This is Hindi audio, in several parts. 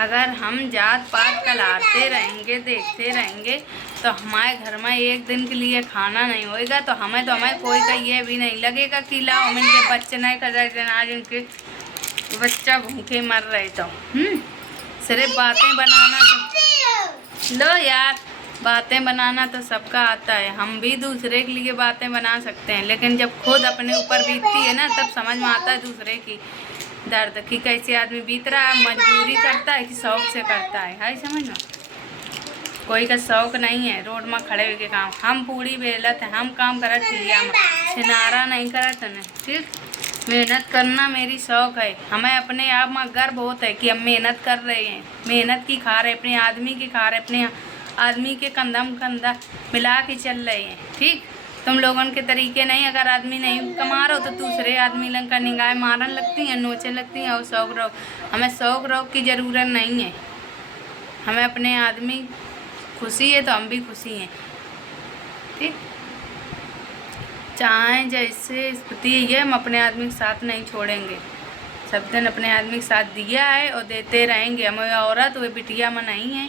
अगर हम जात पात कलाते रहेंगे, देखते रहेंगे, तो हमारे घर में एक दिन के लिए खाना नहीं होएगा। तो हमें कोई का ये भी नहीं लगेगा कि लाओ इनके बच्चे नहीं कर रहे, आज उनके बच्चा भूखे मर रहे। तो सिर्फ बातें बनाना तो लो यार, बातें बनाना तो सबका आता है। हम भी दूसरे के लिए बातें बना सकते हैं, लेकिन जब खुद अपने ऊपर बीतती है ना, तब समझ में आता है दूसरे की दर्द कि कैसे आदमी बीत रहा है, मजबूरी करता है कि शौक से करता है समझ में। कोई का शौक नहीं है रोड में खड़े होके काम। हम पूरी बेलत है, हम काम करत ठिया में, सिनारा नहीं करत है। ठीक, मेहनत करना मेरी शौक है। हमें अपने आप में गर्व होता है कि हम मेहनत कर रहे हैं, मेहनत की खा रहे, अपने आदमी की खा रहे, अपने आदमी के कंधा में कंधा मिला के चल रहे हैं। ठीक, तुम लोगों के तरीके नहीं। अगर आदमी नहीं कमा रहा हो तो दूसरे आदमी लंग का निगाह मारन लगती हैं, नोचे लगती हैं और शौक रौक। हमें शौक रौक की ज़रूरत नहीं है। हमें अपने आदमी खुशी है तो हम भी खुशी हैं। ठीक, चाहे जैसे स्थिति है, हम अपने आदमी के साथ नहीं छोड़ेंगे। सब दिन अपने आदमी के साथ दिया है और देते रहेंगे। हमें औरत वे बिटिया में नहीं है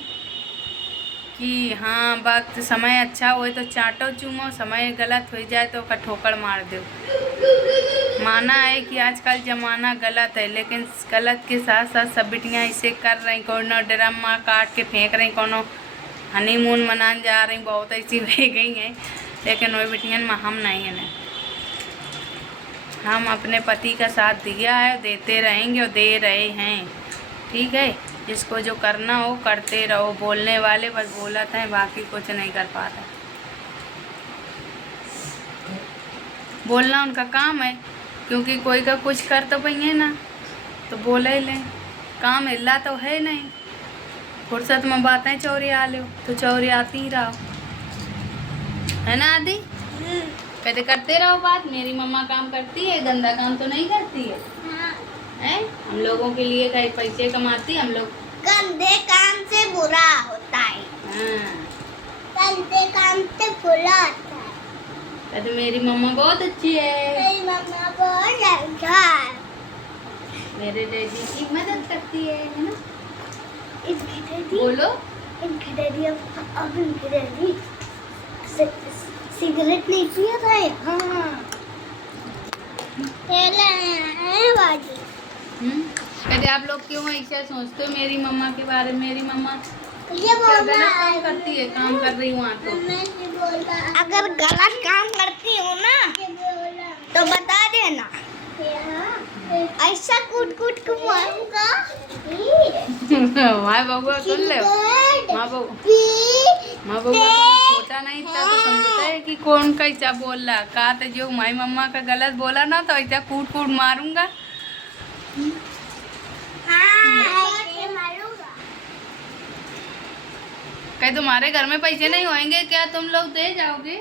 कि हाँ वक्त समय अच्छा हो तो चाटो चूमो, समय गलत हो जाए तो ठोकर मार दो। माना है कि आजकल ज़माना गलत है, लेकिन गलत के साथ साथ सब बिटियाँ इसे कर रही। कोनो ड्रम में काट के फेंक रही, कोनो हनीमून मनाने जा रही, बहुत ऐसी रह गई हैं। लेकिन वही बिटियन में हम नहीं है। हम अपने पति का साथ दिया है, देते रहेंगे और दे रहे हैं। ठीक है, जिसको जो करना हो करते रहो। बोलने वाले बस बोलते हैं, बाकी कुछ नहीं कर पाता। बोलना उनका काम है, क्योंकि कोई का कुछ कर तो पाइए ना, तो बोले लें। काम हिला तो है नहीं। फुर्सत में बातें चौरिया लो तो चौरियाती ही रहो, है ना आदि? कहते करते रहो बात। मेरी मम्मा काम करती है, गंदा काम तो नहीं करती है। हैं? हम लोगों के लिए कई पैसे कमाती, हम लोग गंदे काम से बुरा होता है। गंदे काम से बुरा होता है। कहते मेरी मम्मा बहुत अच्छी है, मेरी मम्मा बहुत अच्छा है, मेरे डैडी की मदद करती है ना? इनके डैडी बोलो, इनके डैडी अब इनके डैडी सिगरेट नहीं पिया था। हाँ, बाजी। कहते आप लोग क्यों ऐसा सोचते हो मेरी मम्मा के बारे में? मेरी मम्मा ये बोल रहा काम करती है, काम कर रही हूँ तो। अगर गलत काम करती हूँ ना तो बता देना, ऐसा कूट कूट के मारूंगा। माँ बबुआ सुन ले, माँ बबुआ छोटा नहीं था तो समझता है कि कौन कैसा बोल रहा। कहा तो जो माई मम्मा का गलत बोला ना तो ऐसा कूट कूट मारूंगा। कहीं तुम्हारे घर में पैसे नहीं होंगे क्या? तुम लोग दे जाओगे?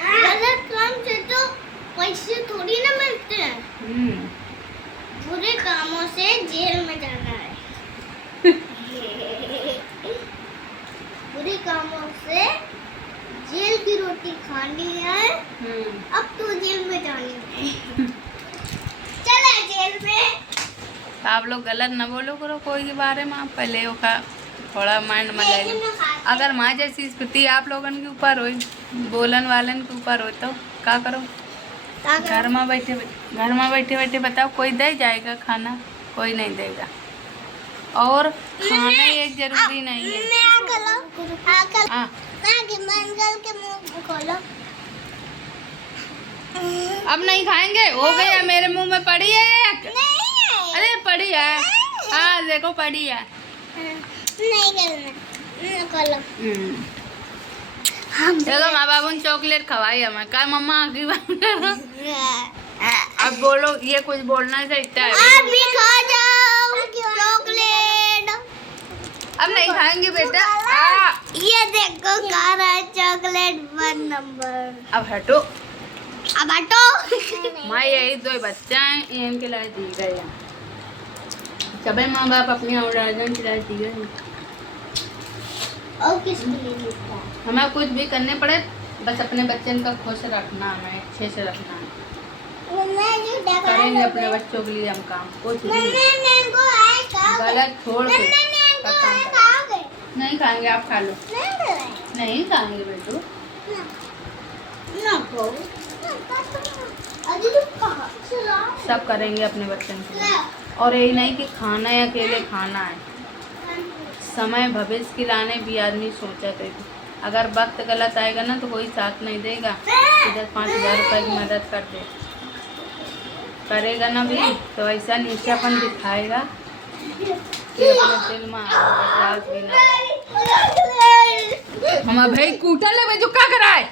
गलत काम से तो पैसे थोड़ी ना मिलते हैं। बुरे कामों से जेल में जाना है। बुरे कामों से जेल की रोटी खानी है। अब तो जेल में जानी है। चला जेल में। आप लोग गलत न बोलो करो कोई के बारे में। आप पहले का थोड़ा माइंड में ले लो। अगर माँ जैसी स्थिति आप लोगन के ऊपर हो, बोलन वालन के ऊपर हो, तो क्या करो? घर में बैठे बताओ, कोई दे जाएगा खाना? कोई नहीं देगा। और खाना एक जरूरी नहीं है। अब नहीं खाएंगे, हो गया। मेरे मुंह में पड़ी है। अरे पड़ी है, हाँ देखो पड़ी है। नहीं करना। देखो माँ बाबू ने चॉकलेट खवाई हमें। क्या मम्मा आगे अब बोलो, ये कुछ बोलना चाहता है? आप भी खा जाओ चॉकलेट। अब नहीं खाएंगे बेटा। ये देखो खा रहा है चॉकलेट 1 नंबर। अब हटो, अब हटो। माँ यही 2 बच्चा हैं, इनके लिए दी गई है। सभी माँ बाप अपनी औलादन खिलाई दी गई। और किसके लिए लिखता है? हमें कुछ भी करने पड़े, बस अपने बच्चन का खुश रखना, हमें अच्छे से रखना है। करेंगे अपने बच्चों के लिए हम काम, कुछ नहीं। गलत छोड़ के सब काम कर। खा गए नहीं खाएंगे, आप खा लो। नहीं नहीं खाएंगे बेटू। ना खाओ अजी तुम कहाँ से ला सब करेंगे अपने बच्चों के लिए। और यही नहीं कि खाना है अकेले खाना है, समय भविष्य की लाने भी आदमी सोचा थे। अगर वक्त गलत आएगा ना तो कोई साथ नहीं देगा कि 10-5 हज़ार रुपये की मदद कर दे, करेगा ना भी तो ऐसा नीचापन दिखाएगा कि अपने दिल में बर्दाश्त भी ना। हम भाई कूटा ले जो क्या कराए।